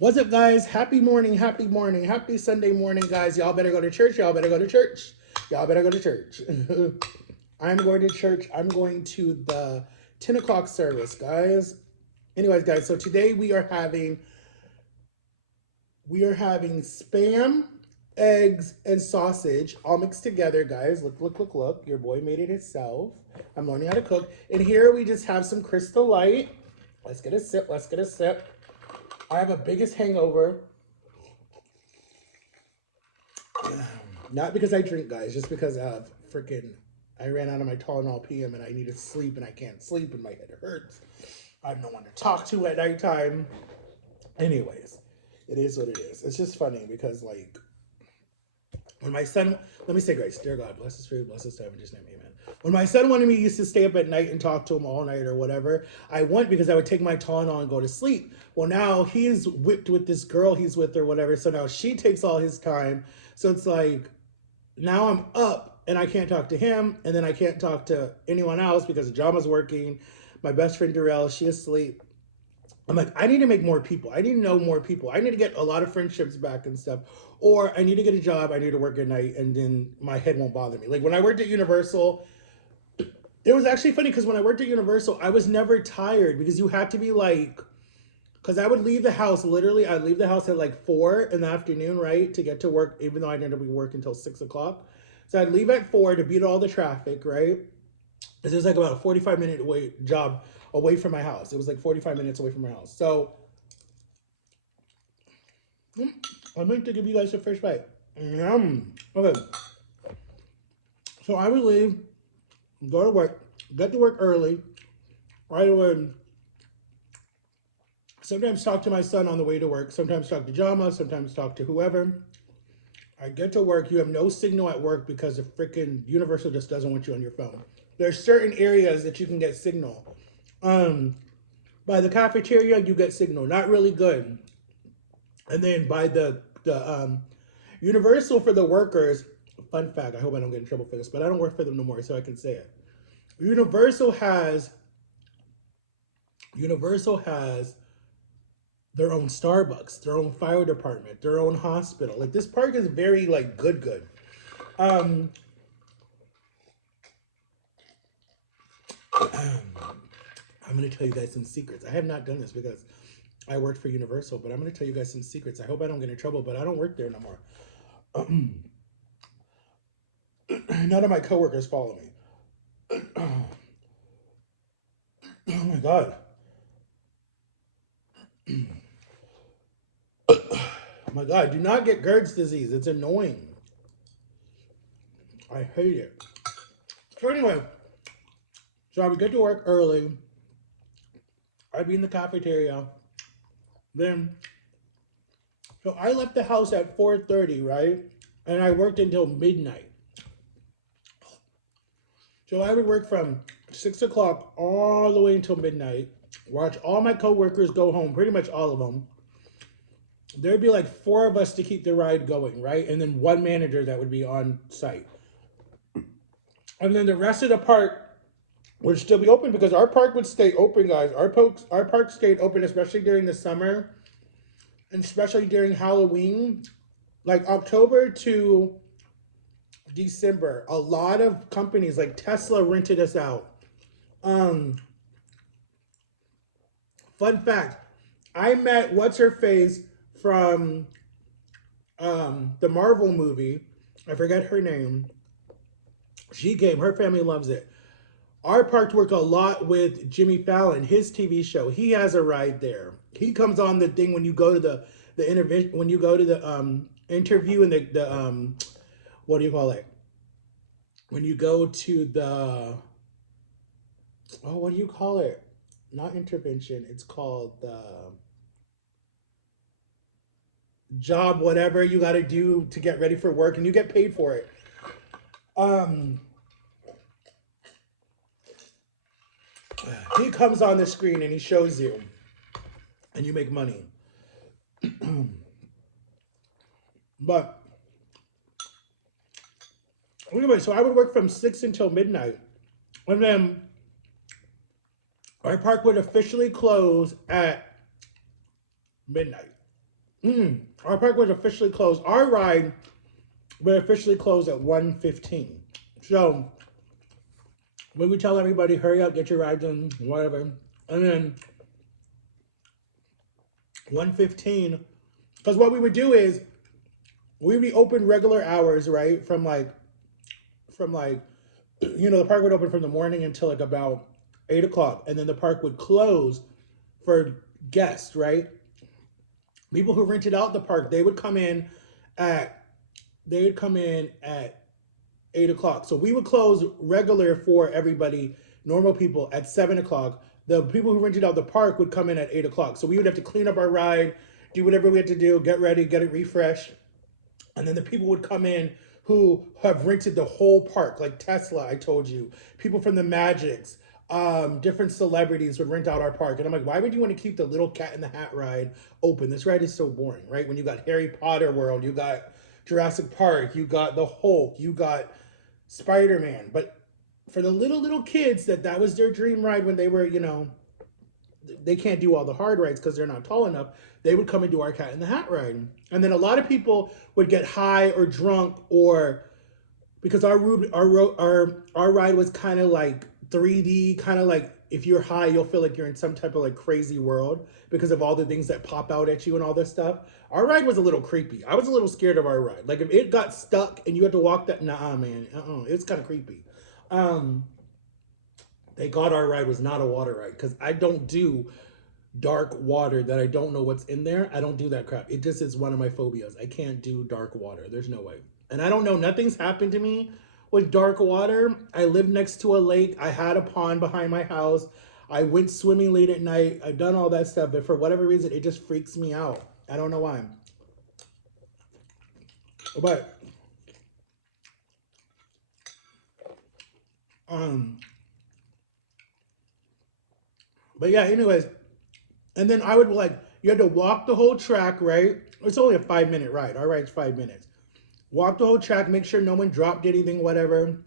What's up, guys? Happy morning, happy Sunday morning, guys. Y'all better go to church. Y'all better go to church. Y'all better go to church. I'm going to church. I'm going to the 10 o'clock service, guys. Anyways, guys, so today we are having spam, eggs, and sausage all mixed together, guys. Look. Your boy made it himself. I'm learning how to cook. And here we just have some Crystal Light. Let's get a sip. Let's get a sip. I have a biggest hangover. Not because I drink, guys, just because of freaking I ran out of my Tylenol PM and I need to sleep and I can't sleep and my head hurts. I have no one to talk to at nighttime. Anyways, it is what it is. It's just funny because when my son, let me say grace, dear God, bless his food, bless his time, in Jesus' name, amen. When my son wanted me used to stay up at night and talk to him all night or whatever, I went because I would take my Tylenol and go to sleep. Well, now he's whipped with this girl he's with or whatever, so now she takes all his time. So it's like, now I'm up and I can't talk to him, and then I can't talk to anyone else because Jama's working. My best friend Darrell, she is asleep. I'm like, I need to make more people. I need to know more people. I need to get a lot of friendships back and stuff. Or I need to get a job. I need to work at night, and then my head won't bother me. Like when I worked at Universal, it was actually funny because when I worked at Universal, I was never tired because you had to be like, because I would leave the house literally. I'd leave the house at like 4 in the afternoon, right, to get to work, even though I didn't be working until 6 o'clock. So I'd leave at 4 to beat all the traffic, right? Because it was like about a 45-minute away job away from my house. It was like 45 minutes away from my house. So I'm going to give you guys a first bite. Yum. Okay. So I would leave, go to work, get to work early, right away. Sometimes talk to my son on the way to work. Sometimes talk to Jama. Sometimes talk to whoever. I get to work. You have no signal at work because the freaking Universal just doesn't want you on your phone. There's certain areas that you can get signal. Um, by the cafeteria, you get signal. Not really good. And then by the Universal for the workers, fun fact, I hope I don't get in trouble for this, but I don't work for them no more, so I can say it. Universal has Universal has their own Starbucks, their own fire department, their own hospital. Like this park is very like good. Um I'm gonna tell you guys some secrets. I have not done this because I worked for Universal, but I'm gonna tell you guys some secrets. I hope I don't get in trouble, but I don't work there no more. None of my coworkers follow me. Oh my god. Oh my god, do not get GERD's disease. It's annoying. I hate it. So anyway, so I would get to work early. I'd be in the cafeteria. Then so I left the house at 4:30, right? And I worked until midnight. So I would work from 6 o'clock all the way until midnight. Watch all my coworkers go home, pretty much all of them. There'd be like four of us to keep the ride going, right? And then one manager that would be on site. And then the rest of the park would still be open because our park would stay open, guys. Our park stayed open, especially during the summer and especially during Halloween, like October to December. A lot of companies like Tesla rented us out. Um, Fun fact: I met what's her face from the Marvel movie. I forget her name. She came. Her family loves it. Our park worked a lot with Jimmy Fallon, his TV show. He has a ride there. He comes on the thing when you go to the interview when you go to the interview and the what do you call it? When you go to the what do you call it? Not intervention. It's called the job, whatever you got to do to get ready for work, and you get paid for it. Um, he comes on the screen and he shows you, and you make money. But anyway, so I would work from 6 until midnight, and then our park would officially close at midnight. Our park was officially closed. Our ride would officially close at 1:15. So we would tell everybody, hurry up, get your rides in, whatever. And then 1:15, because what we would do is we'd be open regular hours, right? From like the park would open from the morning until like about 8 o'clock, and then the park would close for guests, right? People who rented out the park, at they would come in at 8 o'clock. So we would close regular for everybody, normal people, at 7 o'clock. The people who rented out the park would come in at 8 o'clock. So we would have to clean up our ride, do whatever we had to do, get ready, get it refreshed. And then the people would come in who have rented the whole park, like Tesla, I told you, people from the Magics, different celebrities would rent out our park. And I'm like, why would you want to keep the little Cat in the Hat ride open? This ride is so boring, right? When you got Harry Potter World, you got Jurassic Park, you got the Hulk, you got Spider-Man. But for the little kids that was their dream ride when they were, they can't do all the hard rides because they're not tall enough. They would come and do our Cat in the Hat ride. And then a lot of people would get high or drunk, or because our ride was kind of like 3D, kind of like if you're high, you'll feel like you're in some type of like crazy world because of all the things that pop out at you and all this stuff. Our ride was a little creepy. I was a little scared of our ride. Like if it got stuck and you had to walk that, nah, man, it was kind of creepy. Um, Thank God our ride was not a water ride because I don't do dark water that I don't know what's in there. I don't do that crap. It just is one of my phobias. I can't do dark water. There's no way. And I don't know. Nothing's happened to me with dark water. I live next to a lake. I had a pond behind my house. I went swimming late at night. I've done all that stuff, but for whatever reason, it just freaks me out. I don't know why. But um, but yeah. Anyways, and then I would like you had to walk the whole track, right? It's only a 5 minute ride. All right, it's 5 minutes. Walk the whole track, make sure no one dropped anything, whatever.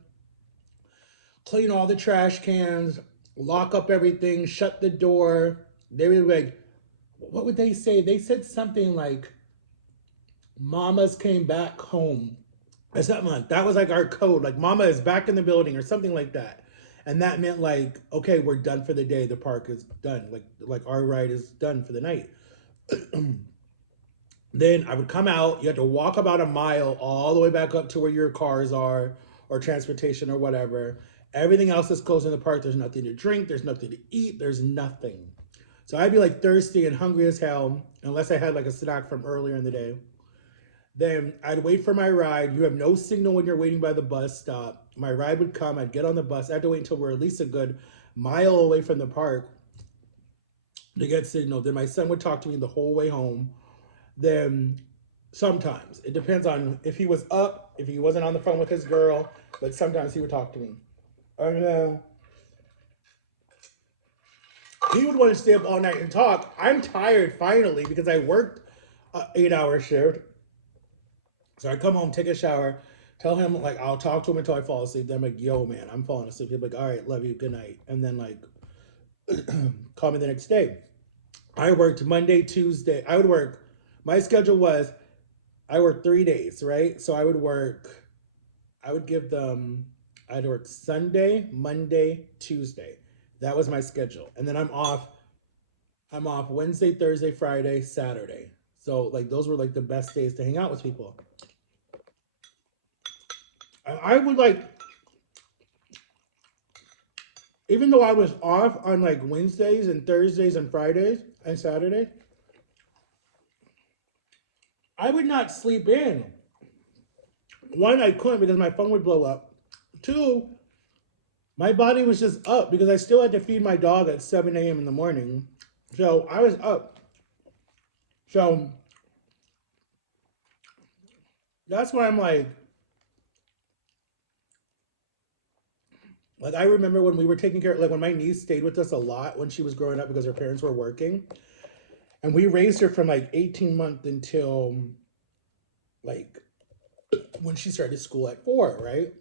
Clean all the trash cans, lock up everything, shut the door. They were like, what would they say? They said something like, "Mamas came back home," or something like that. Was like our code, like "Mama is back in the building," or something like that. And that meant like, okay, we're done for the day. The park is done. Like our ride is done for the night. Then I would come out. You had to walk about a mile all the way back up to where your cars are, or transportation, or whatever. Everything else is closed in the park. There's nothing to drink. There's nothing to eat. There's nothing. So I'd be like thirsty and hungry as hell, unless I had like a snack from earlier in the day. Then I'd wait for my ride. You have no signal when you're waiting by the bus stop. My ride would come. I'd get on the bus. I had to wait until we're at least a good mile away from the park to get signal. Then my son would talk to me the whole way home. Then sometimes it depends on if he was up, if he wasn't on the phone with his girl, but sometimes he would talk to me. And he would want to stay up all night and talk. I'm tired finally because I worked an 8 hour shift. So I come home, take a shower, tell him like I'll talk to him until I fall asleep. Then I'm like, yo man, I'm falling asleep. He's like, all right, love you, good night. And then like call me the next day. I worked Monday, Tuesday. My schedule was I worked 3 days, right? So I would give them, I'd work Sunday, Monday, Tuesday. That was my schedule. And then I'm off Wednesday, Thursday, Friday, Saturday. So like those were like the best days to hang out with people. I would like, even though I was off on like Wednesdays and Thursdays and Fridays and Saturdays, I would not sleep in. One, I couldn't because my phone would blow up. Two, my body was just up because I still had to feed my dog at 7 a.m. in the morning. So I was up. So that's why I'm like I remember when we were taking care, like when my niece stayed with us a lot when she was growing up because her parents were working. And we raised her from like 18 months until like when she started school at 4, right?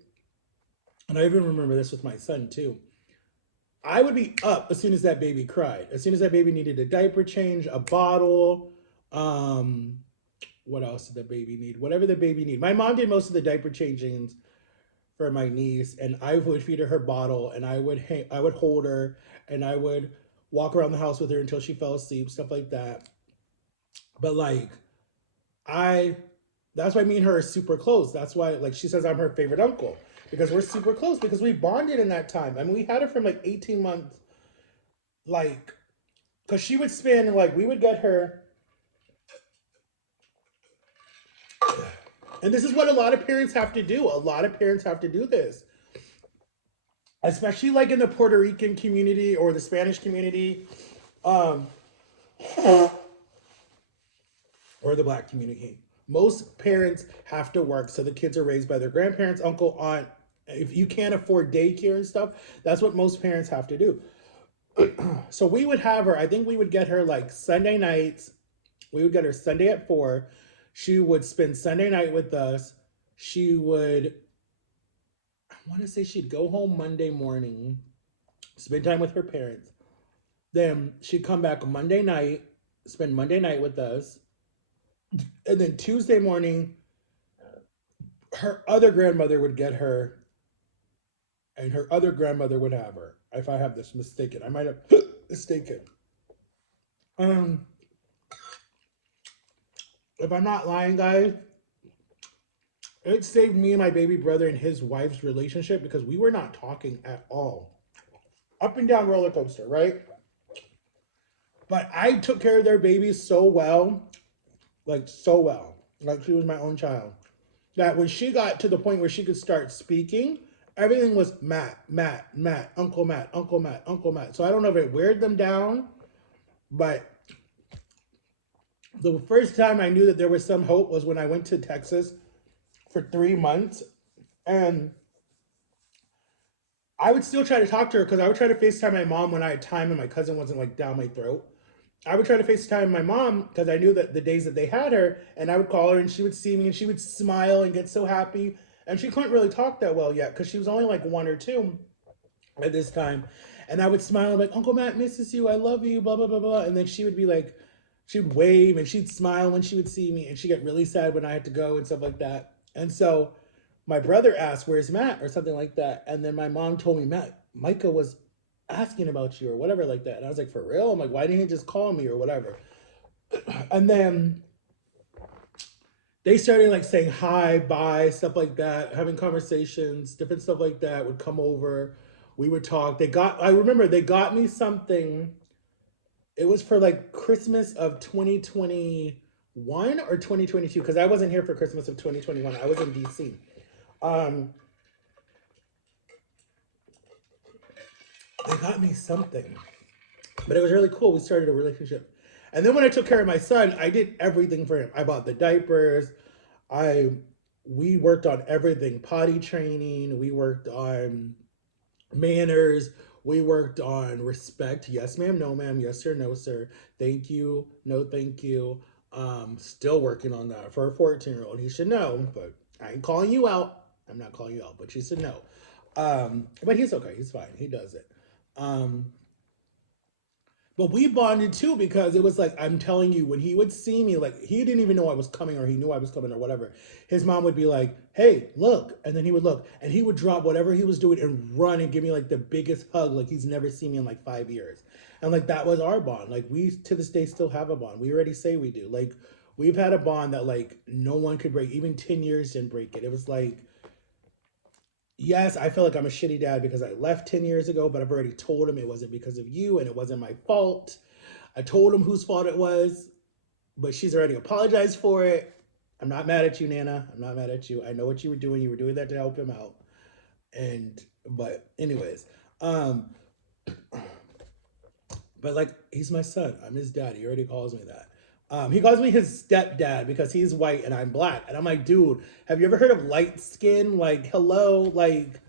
And I even remember this with my son too. I would be up as soon as that baby cried. As soon as that baby needed a diaper change, a bottle, Um, what else did the baby need? Whatever the baby need. My mom did most of the diaper changings for my niece, and I would feed her her bottle, and I would hold her, and I would walk around the house with her until she fell asleep, stuff like that. But like I, that's why me and her are super close. That's why like she says I'm her favorite uncle because we're super close because we bonded in that time. I mean, we had her from like 18 months, like because she would spend like we would get her, and this is what a lot of parents have to do. A lot of parents have to do this, especially like in the Puerto Rican community or the Spanish community, um, or the Black community. Most parents have to work, so the kids are raised by their grandparents, uncle, aunt. If you can't afford daycare and stuff, that's what most parents have to do. So we would have her. I think we would get her like Sunday nights. We would get her Sunday at 4. She would spend Sunday night with us. She would, I want to say she'd go home Monday morning, spend time with her parents. Then she'd come back Monday night, spend Monday night with us. And then Tuesday morning, her other grandmother would get her, and her other grandmother would have her. If I have this mistaken, I might have mistaken. Um, if I'm not lying, guys, it saved me and my baby brother and his wife's relationship because we were not talking at all. Up and down roller coaster, right? But I took care of their babies so well, like so well, like she was my own child. That when she got to the point where she could start speaking, everything was Matt, Matt, Matt, Uncle Matt, Uncle Matt, Uncle Matt. So I don't know if it weird them down, but the first time I knew that there was some hope was when I went to Texas for 3 months, and I would still try to talk to her because I would try to FaceTime my mom when I had time and my cousin wasn't like down my throat. I would try to FaceTime my mom because I knew that the days that they had her, and I would call her and she would see me and she would smile and get so happy. And she couldn't really talk that well yet because she was only like 1 or 2 at this time. And I would smile like, Uncle Matt misses you. I love you, blah, blah, blah, blah. And then she would be like, she'd wave and she'd smile when she would see me. And she'd get really sad when I had to go and stuff like that. And so my brother asked, "Where's Matt?" or something like that. And then my mom told me, "Matt, Micah was asking about you or whatever like that." And I was like, "For real?" I'm like, "Why didn't he just call me or whatever?" And then they started like saying hi, bye, stuff like that, having conversations, different stuff like that would come over. We would talk. I remember they got me something. It was for like Christmas of 2021 or 2022 because I wasn't here for Christmas of 2021. I was in DC. Um, they got me something, but it was really cool. We started a relationship. And then when I took care of my son, I did everything for him. I bought the diapers. I We worked on everything, potty training, we worked on manners, we worked on respect. Yes, ma'am, no, ma'am, yes, sir, no, sir. Thank you, no, thank you. Still working on that for a 14-year-old. He should know, but I ain't calling you out. I'm not calling you out, but you should know. But he's okay, he's fine, he does it. Um, but we bonded too because it was like I'm telling you, when he would see me, like he didn't even know I was coming or he knew I was coming or whatever. His mom would be like, "Hey, look," and then he would look and he would drop whatever he was doing and run and give me like the biggest hug, like he's never seen me in like 5 years. And like that was our bond. Like we to this day still have a bond. We already say we do. Like we've had a bond that like no one could break. Even 10 years didn't break it. It was like, yes, I feel like I'm a shitty dad because I left 10 years ago, but I've already told him it wasn't because of you and it wasn't my fault. I told him whose fault it was, but she's already apologized for it. I'm not mad at you, Nana. I'm not mad at you. I know what you were doing. You were doing that to help him out. But anyways, um, but like he's my son. I'm his dad. He already calls me that. He calls me his stepdad because he's white and I'm black. And I'm like, dude, have you ever heard of light skin? Like, hello, like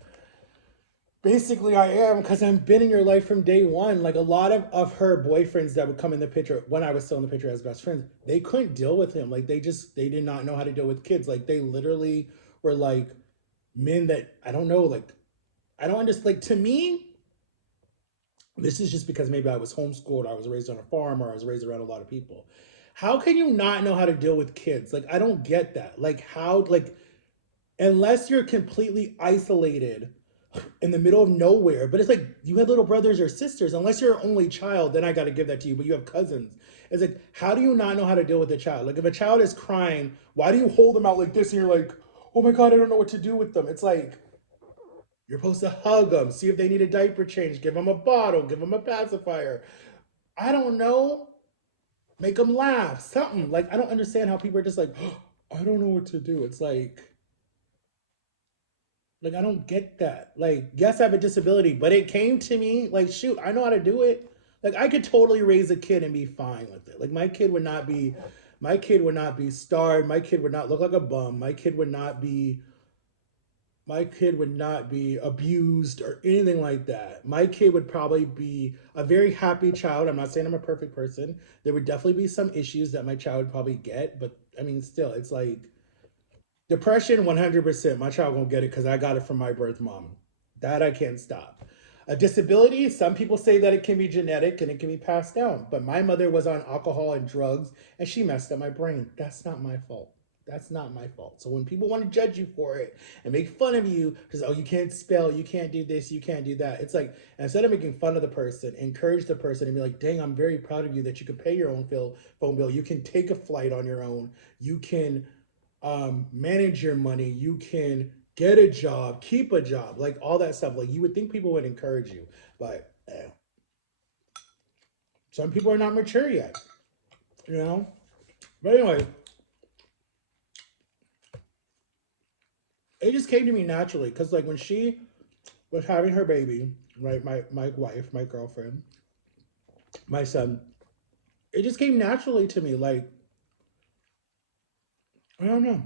basically, I am because I've been in your life from day one. Like a lot of her boyfriends that would come in the picture when I was still in the picture as best friends, they couldn't deal with him. Like they did not know how to deal with kids. Like they literally were like men that I don't know. Like I don't understand. Like to me, this is just because maybe I was homeschooled, I was raised on a farm, or I was raised around a lot of people. How can you not know how to deal with kids? Like, I don't get that. Like, how, like, unless you're completely isolated in the middle of nowhere, but it's like you had little brothers or sisters, unless you're an only child, then I got to give that to you, but you have cousins. It's like, how do you not know how to deal with a child? Like, if a child is crying, why do you hold them out like this and you're like, oh my God, I don't know what to do with them? It's like, you're supposed to hug them, see if they need a diaper change, give them a bottle, give them a pacifier. I don't know. Make them laugh, something. Like, I don't understand how people are just like, oh, I don't know what to do. It's like I don't get that. Like, yes, I have a disability, but it came to me like, shoot, I know how to do it. Like, I could totally raise a kid and be fine with it. Like, my kid would not be starved. My kid would not look like a bum. My kid would not be abused or anything like that. My kid would probably be a very happy child. I'm not saying I'm a perfect person. There would definitely be some issues that my child would probably get, but I mean, still, it's like depression, 100%. My child won't get it because I got it from my birth mom. That I can't stop. A disability, some people say that it can be genetic and it can be passed down. But my mother was on alcohol and drugs and she messed up my brain. That's not my fault. That's not my fault. So when people want to judge you for it and make fun of you, because, oh, you can't spell, you can't do this, you can't do that. It's like, instead of making fun of the person, encourage the person and be like, dang, I'm very proud of you that you can pay your own phone bill. You can take a flight on your own. You can manage your money, you can get a job, keep a job, like all that stuff. Like, you would think people would encourage you, but some people are not mature yet, you know. But anyway, it just came to me naturally because, like, when she was having her baby, right, my wife, my girlfriend, my son, it just came naturally to me. Like, I don't know,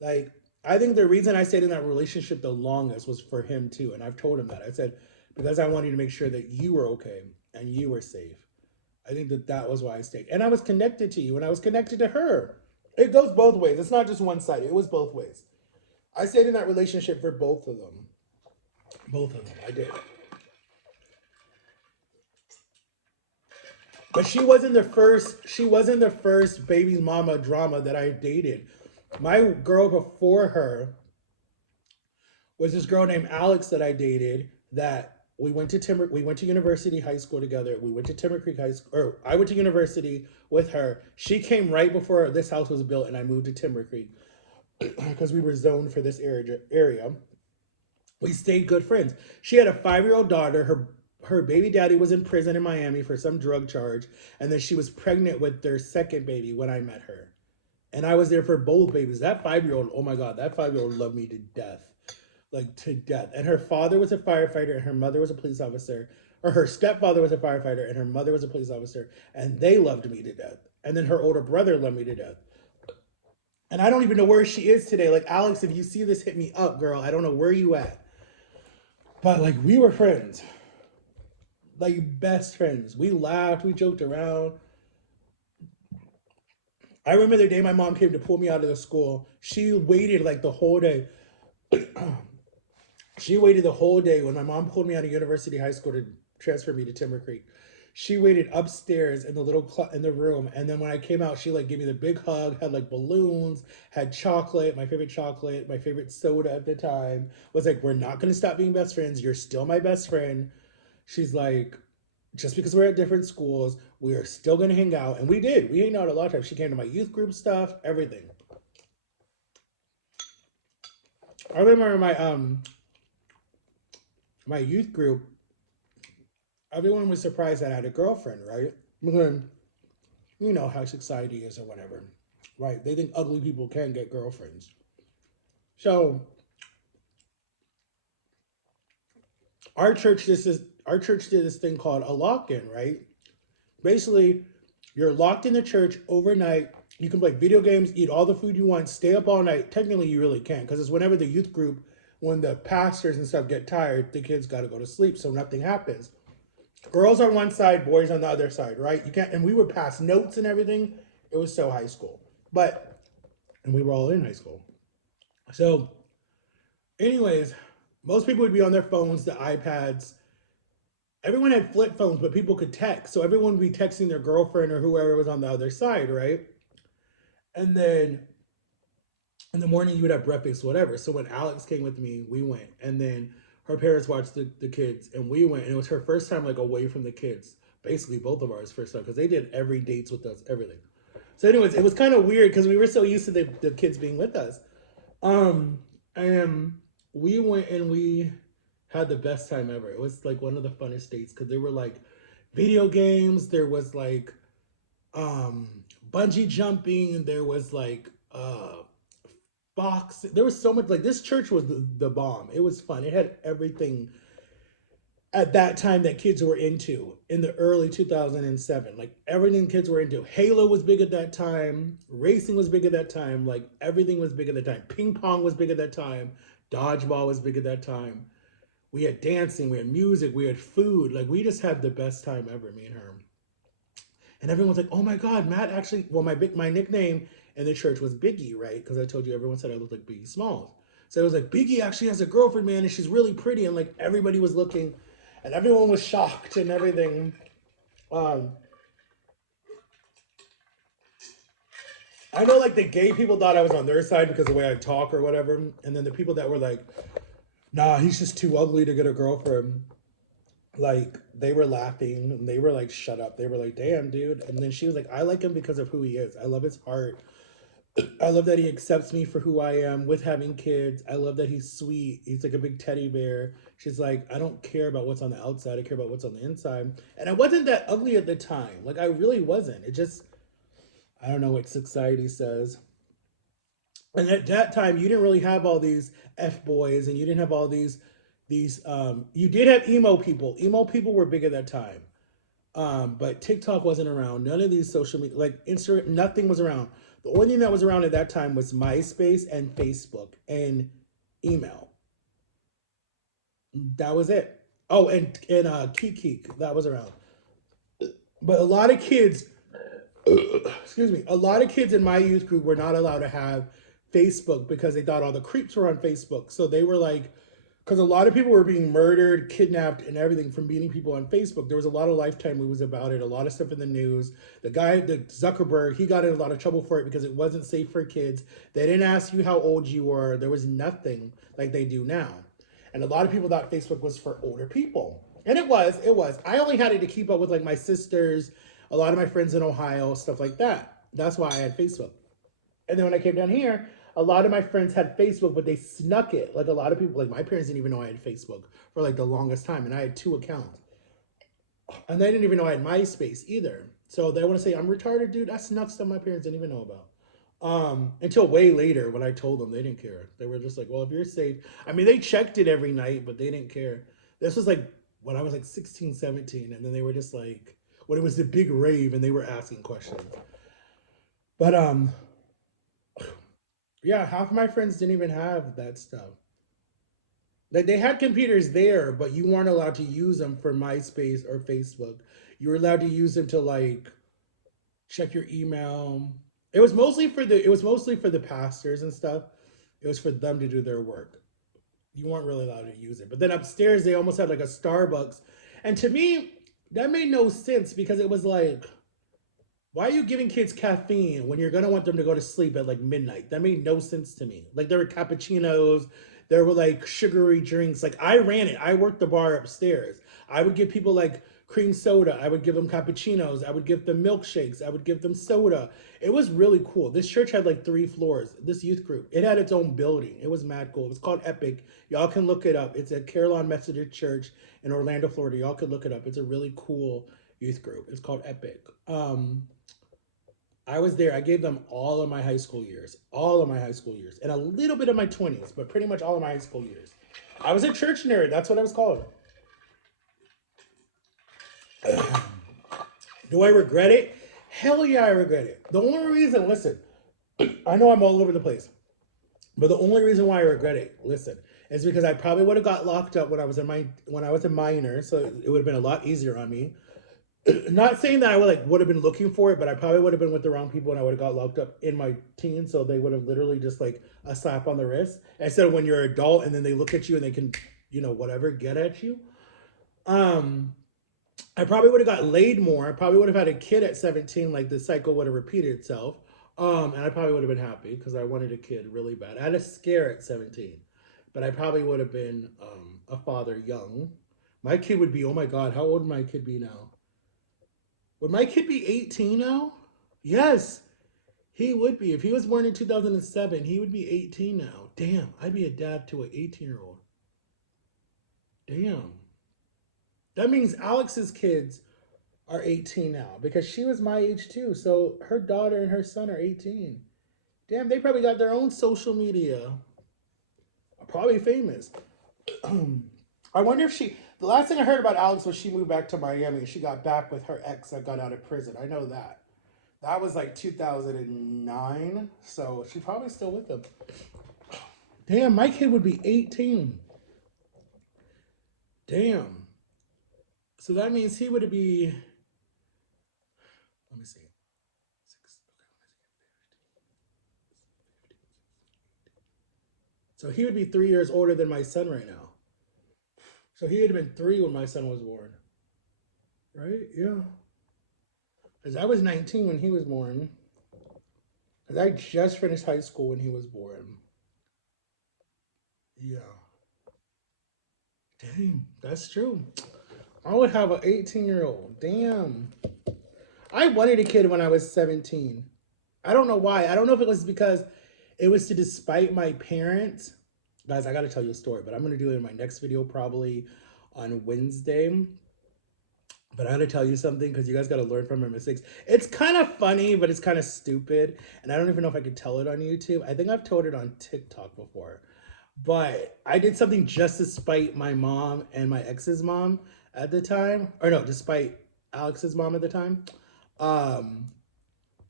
like, I think the reason I stayed in that relationship the longest was for him too. And I've told him that. I said, because I wanted to make sure that you were okay and you were safe. I think that that was why I stayed. And I was connected to you and I was connected to her. It goes both ways. It's not just one sided, it was both ways. I stayed in that relationship for both of them. Both of them. I did. But she wasn't the first baby mama drama that I dated. My girl before her was this girl named Alex that I dated that we went to University High School together. We went to Timber Creek High School, or I went to university with her. She came right before this house was built and I moved to Timber Creek because we were zoned for this area. We stayed good friends. She had a 5-year-old daughter. Her baby daddy was in prison in Miami for some drug charge, and then she was pregnant with their second baby when I met her. And I was there for both babies. That 5-year-old, oh my God, that 5-year-old loved me to death, like to death. And her father was a firefighter and her mother was a police officer. Or her stepfather was a firefighter and her mother was a police officer. And they loved me to death. And then her older brother loved me to death. And I don't even know where she is today. Like, Alex, if you see this, hit me up, girl. I don't know where you at. But like, we were friends. Like, best friends. We laughed, we joked around. I remember the day my mom came to pull me out of the school. She waited like the whole day. She waited the whole day when my mom pulled me out of University High School to transfer me to Timber Creek. She waited upstairs in the in the room, and then when I came out, she like gave me the big hug, had like balloons, had chocolate, my favorite soda at the time. Was like, we're not gonna stop being best friends. You're still my best friend. She's like, just because we're at different schools, we are still gonna hang out, and we did. We hanged out a lot of times. She came to my youth group stuff, everything. I remember my youth group, everyone was surprised that I had a girlfriend, right? Because you know how society is or whatever, right? They think ugly people can get girlfriends. So our church did this thing called a lock-in, right? Basically, you're locked in the church overnight. You can play video games, eat all the food you want, stay up all night. Technically, you really can't because it's whenever the youth group, when the pastors and stuff get tired, the kids got to go to sleep, so nothing happens. Girls on one side, boys on the other side, right? You can't, and we would pass notes and everything. It was so high school, but and we were all in high school. So, anyways, most people would be on their phones, the iPads, everyone had flip phones, but people could text. So everyone would be texting their girlfriend or whoever was on the other side, right? And then in the morning you would have breakfast, whatever. So when Alex came with me, we went. And then her parents watched the kids and we went. And it was her first time like away from the kids. Basically both of ours first time because they did every dates with us, everything. So anyways, it was kind of weird because we were so used to the kids being with us. And we went and we had the best time ever. It was like one of the funnest dates because there were like video games, there was like um bungee jumping, there was like box, there was so much. Like this church was the bomb. It was fun. It had everything at that time that kids were into in the early 2007. Like everything kids were into. Halo was big at that time, racing was big at that time, like everything was big at that time. Ping pong was big at that time, dodgeball was big at that time. We had dancing, we had music, we had food. Like we just had the best time ever, me and her. And everyone's like, "Oh my God, Matt actually." Well, my nickname in the church was Biggie, right? Because I told you everyone said I looked like Biggie Smalls. So it was like Biggie actually has a girlfriend, man, and she's really pretty, and like everybody was looking, and everyone was shocked and everything. Um, I know like the gay people thought I was on their side because of the way I talk or whatever, and then the people that were like, "Nah, he's just too ugly to get a girlfriend." Like they were laughing and they were like, "Shut up." They were like, "Damn, dude." And then she was like, "I like him because of who he is. I love his heart. I love that he accepts me for who I am with having kids. I love that he's sweet. He's like a big teddy bear." She's like, "I don't care about what's on the outside. I care about what's on the inside." And I wasn't that ugly at the time. Like I really wasn't. It just, I don't know what society says. And at that time, you didn't really have all these f boys, and you didn't have all these. You did have emo people. Emo people were big at that time. But TikTok wasn't around. None of these social media, like Instagram, nothing was around. The only thing that was around at that time was MySpace and Facebook and email. That was it. Oh, and Kiki, that was around. But a lot of kids, excuse me, a lot of kids in my youth group were not allowed to have Facebook because they thought all the creeps were on Facebook. So they were like, because a lot of people were being murdered, kidnapped, and everything from meeting people on Facebook. There was a lot of Lifetime movies about it, a lot of stuff in the news. The Zuckerberg, he got in a lot of trouble for it because it wasn't safe for kids. They didn't ask you how old you were. There was nothing like they do now. And a lot of people thought Facebook was for older people. And it was, it was. I only had it to keep up with like my sisters, a lot of my friends in Ohio, stuff like that. That's why I had Facebook. And then when I came down here, a lot of my friends had Facebook, but they snuck it. Like a lot of people, like my parents didn't even know I had Facebook for like the longest time, and I had two accounts, and they didn't even know I had MySpace either. So they want to say I'm retarded, dude. I snuck stuff my parents didn't even know about. Until way later when I told them, they didn't care. They were just like, "Well, if you're safe." I mean, they checked it every night, but they didn't care. This was like when I was like 16, 17, and then they were just like, when it was the big rave, and they were asking questions. But yeah, half of my friends didn't even have that stuff. Like they had computers there, but you weren't allowed to use them for MySpace or Facebook. You were allowed to use them to like check your email. It was mostly for the pastors and stuff. It was for them to do their work. You weren't really allowed to use it. But then upstairs they almost had like a Starbucks. And to me, that made no sense because it was like, why are you giving kids caffeine when you're gonna want them to go to sleep at like midnight? That made no sense to me. Like there were cappuccinos, there were like sugary drinks. Like I ran it. I worked the bar upstairs. I would give people like cream soda. I would give them cappuccinos. I would give them milkshakes. I would give them soda. It was really cool. This church had like 3 floors. This youth group. It had its own building. It was mad cool. It was called Epic. Y'all can look it up. It's at Carolina Methodist Church in Orlando, Florida. Y'all can look it up. It's a really cool youth group. It's called Epic. I was there. I gave them all of my high school years, and a little bit of my 20s, but pretty much all of my high school years. I was a church nerd. That's what I was called. Do I regret it? Hell yeah, I regret it. The only reason, listen, I know I'm all over the place, but the only reason why I regret it, listen, is because I probably would have got locked up when I was a minor, so it would have been a lot easier on me. Not saying that I would have been looking for it, but I probably would have been with the wrong people and I would have got locked up in my teens. So they would have literally just like a slap on the wrist instead of when you're an adult and then they look at you and they can, whatever, get at you. Um, I probably would have got laid more. I probably would have had a kid at 17, like the cycle would have repeated itself. And I probably would have been happy because I wanted a kid really bad. I had a scare at 17, but I probably would have been a father young. My kid would be, oh my God, how old would my kid be now? Would my kid be 18 now? Yes, he would be. If he was born in 2007, he would be 18 now. Damn, I'd be a dad to an 18-year-old. Damn. That means Alex's kids are 18 now because she was my age too. So her daughter and her son are 18. Damn, they probably got their own social media. Probably famous. I wonder if she. The last thing I heard about Alex was she moved back to Miami. She got back with her ex that got out of prison. I know that. That was like 2009. So she's probably still with him. Damn, my kid would be 18. Damn. So that means he would be. Let me see. So he would be 3 years older than my son right now. So he would have been 3 when my son was born. Right? Yeah. Because I was 19 when he was born. Because I just finished high school when he was born. Yeah. Dang, that's true. I would have an 18-year-old. Damn. I wanted a kid when I was 17. I don't know why. I don't know if it was because it was to despite my parents. Guys, I got to tell you a story, but I'm going to do it in my next video probably on Wednesday. But I got to tell you something because you guys got to learn from my mistakes. It's kind of funny, but it's kind of stupid. And I don't even know if I could tell it on YouTube. I think I've told it on TikTok before. But I did something just to spite my mom and my ex's mom at the time. Or no, despite Alex's mom at the time. Um,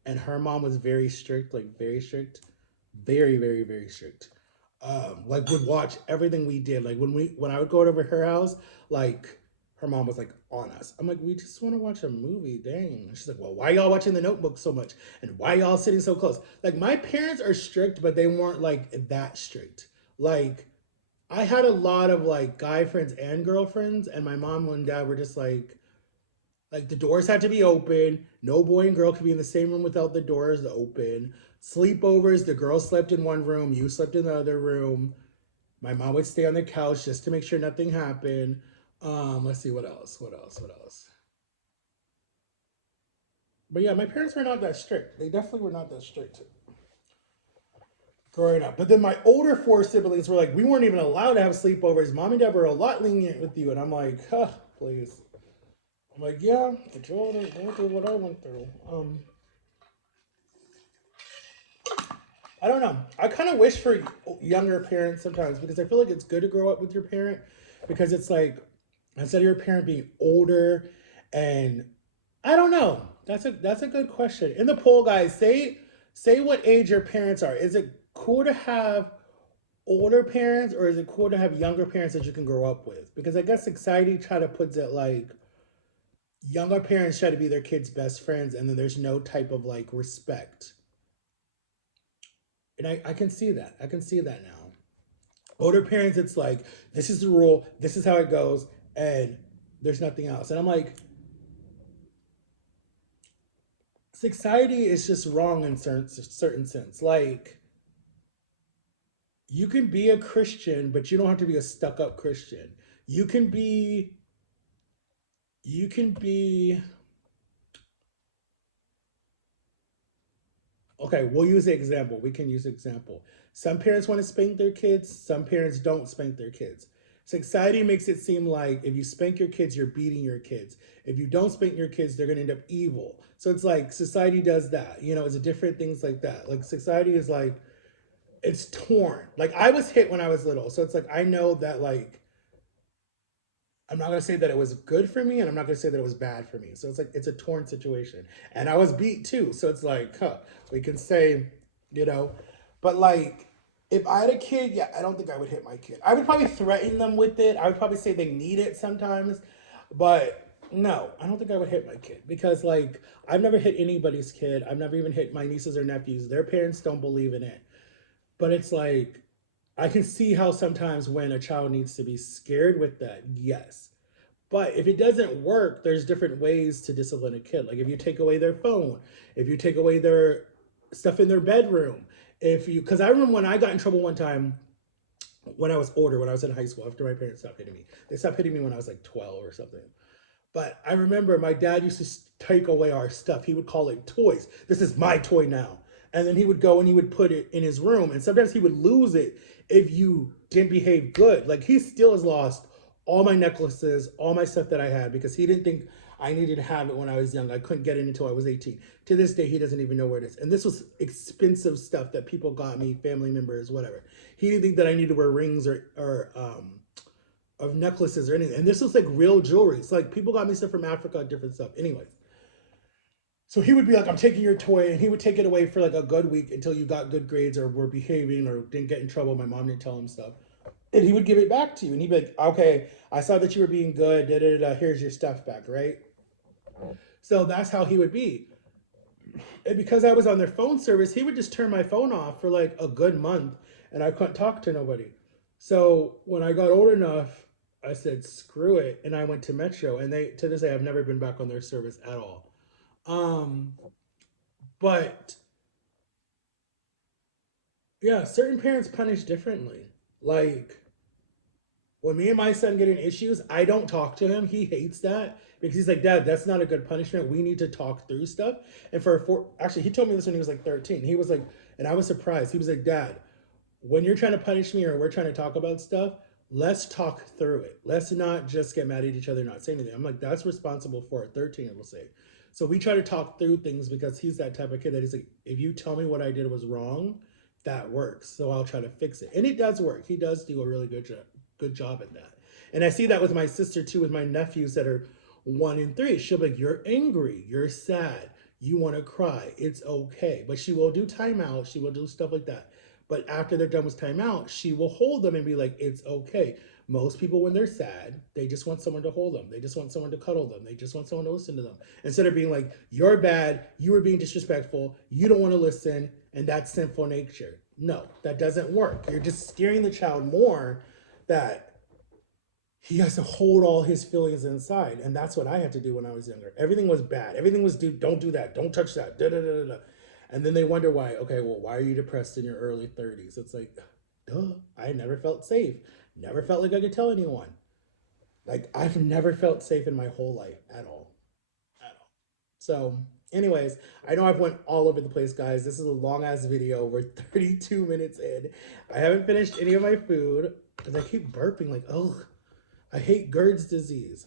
and her mom was very strict, like very strict. Very, very, very strict. Like would watch everything we did. Like when I would go over her house, like her mom was like on us. I'm like, we just want to watch a movie, dang. And she's like, well, why y'all watching The Notebook so much? And why y'all sitting so close? Like my parents are strict, but they weren't like that strict. Like I had a lot of like guy friends and girlfriends, and my mom and dad were just like the doors had to be open. No boy and girl could be in the same room without the doors open. Sleepovers, the girls slept in one room, you slept in the other room. My mom would stay on the couch just to make sure nothing happened. Let's see what else. What else? But yeah, my parents were not that strict. They definitely were not that strict growing up. But then my older 4 siblings were like, we weren't even allowed to have sleepovers. Mom and dad were a lot lenient with you, and I'm like, huh, please. I'm like, yeah, but you all didn't go through what I went through. I don't know. I kind of wish for younger parents sometimes because I feel like it's good to grow up with your parent because it's like instead of your parent being older and I don't know. That's a good question. In the poll, guys, say what age your parents are. Is it cool to have older parents or is it cool to have younger parents that you can grow up with? Because I guess society try to puts it like younger parents try to be their kids' best friends and then there's no type of like respect. And I can see that. I can see that now. Older parents, it's like, this is the rule, this is how it goes, and there's nothing else. And I'm like, society is just wrong in certain sense. Like, you can be a Christian, but you don't have to be a stuck-up Christian. You can be, you can be, okay, we'll use the example. We can use the example. Some parents want to spank their kids, some parents don't spank their kids. Society makes it seem like if you spank your kids, you're beating your kids. If you don't spank your kids, they're going to end up evil. So it's like society does that. You know, it's a different things like that. Like society is like, it's torn. Like I was hit when I was little. So it's like, I know that like, I'm not gonna say that it was good for me, and I'm not gonna say that it was bad for me. So it's like it's a torn situation, and I was beat too. So it's like, huh, we can say, you know, but like if I had a kid, yeah, I don't think I would hit my kid. I would probably threaten them with it. I would probably say they need it sometimes, but no, I don't think I would hit my kid because like I've never hit anybody's kid. I've never even hit my nieces or nephews. Their parents don't believe in it, but it's like I can see how sometimes when a child needs to be scared with that, yes. But if it doesn't work, there's different ways to discipline a kid. Like if you take away their phone, if you take away their stuff in their bedroom, if you, because I remember when I got in trouble one time when I was older, when I was in high school, after my parents stopped hitting me. They stopped hitting me when I was like 12 or something. But I remember my dad used to take away our stuff. He would call it toys. This is my toy now. And then he would go and he would put it in his room. And sometimes he would lose it if you didn't behave good. Like he still has lost all my necklaces, all my stuff that I had because he didn't think I needed to have it when I was young. I couldn't get it until I was 18. To this day, he doesn't even know where it is. And this was expensive stuff that people got me, family members, whatever. He didn't think that I needed to wear rings or of necklaces or anything. And this was like real jewelry. It's like people got me stuff from Africa, different stuff. Anyways. So he would be like, I'm taking your toy, and he would take it away for like a good week until you got good grades or were behaving or didn't get in trouble. My mom didn't tell him stuff. And he would give it back to you. And he'd be like, okay, I saw that you were being good. Da, da, da, here's your stuff back, right? So that's how he would be. And because I was on their phone service, he would just turn my phone off for like a good month and I couldn't talk to nobody. So when I got old enough, I said, screw it. And I went to Metro, and they, to this day, I've never been back on their service at all. Um, but yeah, certain parents punish differently. Like when me and my son get in issues, I don't talk to him. He hates that because he's like, Dad, that's not a good punishment. We need to talk through stuff. And actually, he told me this when he was like 13. He was like, and I was surprised. He was like, Dad, when you're trying to punish me or we're trying to talk about stuff, let's talk through it. Let's not just get mad at each other and not say anything. I'm like, that's responsible for it. 13, will say. So we try to talk through things because he's that type of kid that he's like, if you tell me what I did was wrong, that works. So I'll try to fix it. And it does work. He does do a really good job at that. And I see that with my sister too, with my nephews that are 1 and 3. She'll be like, you're angry, you're sad, you want to cry. It's okay. But she will do timeout. She will do stuff like that. But after they're done with timeout, she will hold them and be like, it's okay. Most people, when they're sad, they just want someone to hold them. They just want someone to cuddle them. They just want someone to listen to them. Instead of being like, you're bad, you were being disrespectful, you don't want to listen, and that's sinful nature. No, that doesn't work. You're just scaring the child more that he has to hold all his feelings inside. And that's what I had to do when I was younger. Everything was bad. Everything was, dude, don't do that. Don't touch that. Da, da, da, da. And then they wonder why. Okay, well, why are you depressed in your early 30s? It's like, duh, I never felt safe. Never felt like I could tell anyone. Like, I've never felt safe in my whole life at all. At all. So, anyways, I know I've went all over the place, guys. This is a long-ass video. We're 32 minutes in. I haven't finished any of my food because I keep burping like, oh, I hate GERD's disease.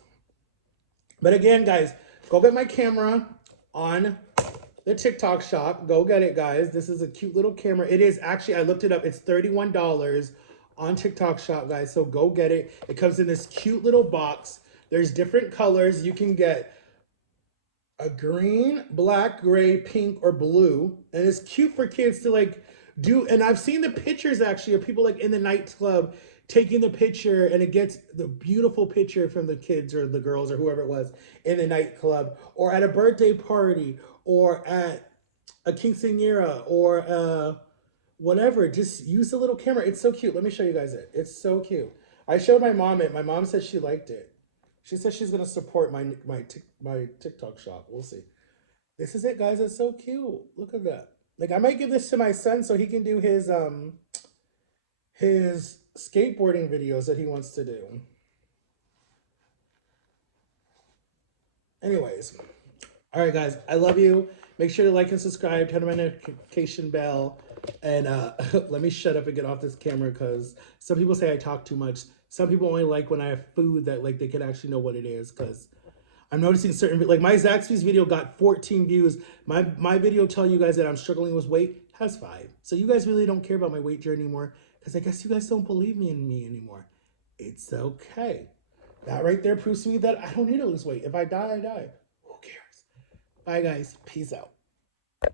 But again, guys, go get my camera on the TikTok shop. Go get it, guys. This is a cute little camera. It is actually, I looked it up. It's $31 on TikTok shop, guys. So go get it. It comes in this cute little box. There's different colors. You can get a green, black, gray, pink, or blue. And it's cute for kids to like do. And I've seen the pictures actually of people like in the nightclub taking the picture, and it gets the beautiful picture from the kids or the girls or whoever it was in the nightclub or at a birthday party or at a quinceañera or whatever. Just use the little camera. It's so cute. Let me show you guys it. It's so cute. I showed my mom it. My mom said she liked it. She said she's gonna support my TikTok shop. We'll see. This is it, guys. It's so cute. Look at that. Like I might give this to my son so he can do his skateboarding videos that he wants to do. Anyways, all right, guys, I love you. Make sure to like and subscribe, turn on my notification bell, and let me shut up and get off this camera because some people say I talk too much. Some people only like when I have food that like they can actually know what it is, because I'm noticing certain, like my Zaxby's video got 14 views. My video telling you guys that I'm struggling with weight has 5. So you guys really don't care about my weight journey anymore, because I guess you guys don't believe me anymore. It's okay. That right there proves to me that I don't need to lose weight. If I die, I die. Who cares? Bye, guys. Peace out.